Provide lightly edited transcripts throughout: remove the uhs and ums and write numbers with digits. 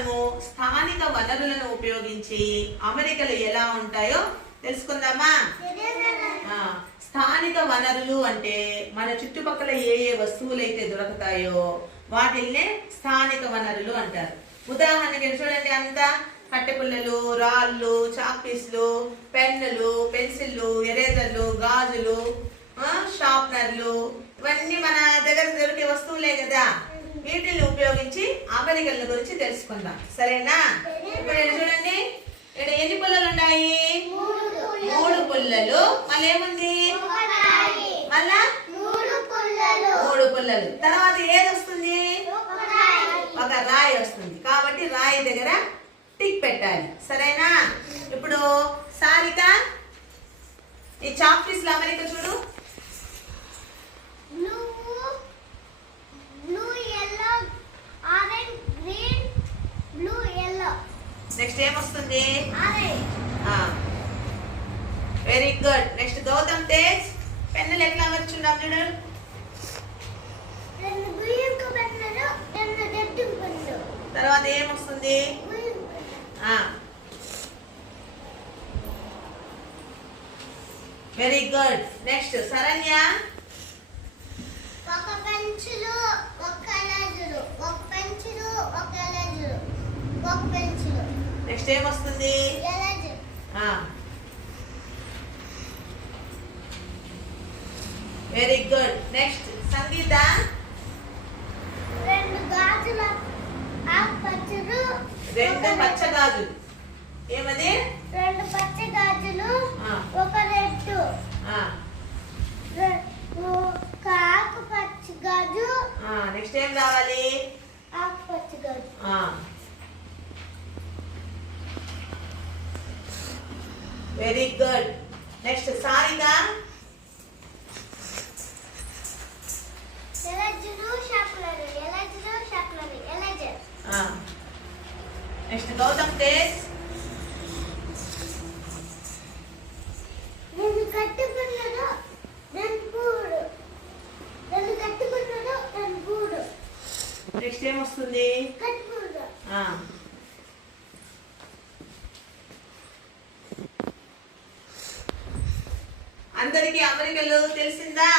మనము స్థానిక వనరులను ఉపయోగించి అమరికలు ఎలా ఉంటాయో తెలుసుకుందామా? స్థానిక వనరులు అంటే మన చుట్టుపక్కల ఏ ఏ వస్తువులు అయితే దొరుకుతాయో వాటిల్నే స్థానిక వనరులు అంటారు. ఉదాహరణకి చూడండి, అంతా కట్టెపుల్లలు, రాళ్ళు, చాక్ పీస్లు, పెన్నులు, పెన్సిళ్ళు, ఎరేజర్లు, గాజులు, షార్ప్నర్లు, ఇవన్నీ మన దగ్గర దొరికే వస్తువులే కదా. వీటిని ఉపయోగించి అమరికల గురించి తెలుసుకుందాం, సరేనా? ఇప్పుడు చూడండి, ఇక్కడ ఎన్ని పుల్లలు ఉన్నాయి? 3 పుల్లలు. మళ్ళీ ఏముంది? మళ్ళా 3 పుల్లలు. తర్వాత ఏది వస్తుంది? ఒక రాయి వస్తుంది. కాబట్టి రాయి దగ్గర టిక్ పెట్టాలి, సరేనా? ఇప్పుడు సారిక, ఈ చాక్ పీస్ లో అమరిక చూడు. నెక్స్ట్ ఏమొస్తుంది? Very good. Next Gautam Tej, పెన్నులు ఎట్లా అమర్చున్నాం చూడు. తర్వాత ఏమొస్తుంది? Very good. నెక్స్ట్ శరణ్య, ఒక పెన్సిలు, ఒక ఎరేజరు, ఒక పెన్సిలు, ఒక ఎరేజరు, ఒక పెన్సిలు. నెక్స్ట్ ఏమొస్తుంది? ఎరేజర్. Very good. నెక్స్ట్ సంగీత, 2 గాజుల ఆకుపచ్చలు, 2 పచ్చ గాజులు. ఏమది? 2 పచ్చ గాజులు, ఒక రెడ్, ఒక ఆకుపచ్చ గాజు. నెక్స్ట్ ఏం కావాలి? ఆకుపచ్చ గాజు. Very good. Next Sarika, eraser, sharpener, eraser, sharpener, eraser. Next Gautam Tej, 2 కట్టుకున్నాడు, 2 గూడు, 2 కట్టుకున్నాడు, 2 గూడు. నెక్స్ట్ ఏమొస్తుంది? కట్టుకున్నాడు. అందరికి అమరికలు తెలిసిందా?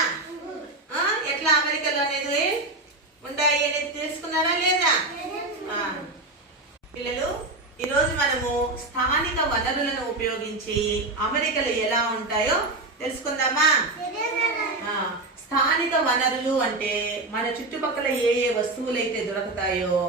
ఎట్లా అమరికలు అనేది ఉంటాయి అనేది తెలుసుకున్నారా లేదా? పిల్లలు, ఈరోజు మనము స్థానిక వనరులను ఉపయోగించి అమరికలు ఎలా ఉంటాయో తెలుసుకుందామా? స్థానిక వనరులు అంటే మన చుట్టుపక్కల ఏ ఏ వస్తువులు అయితే దొరుకుతాయో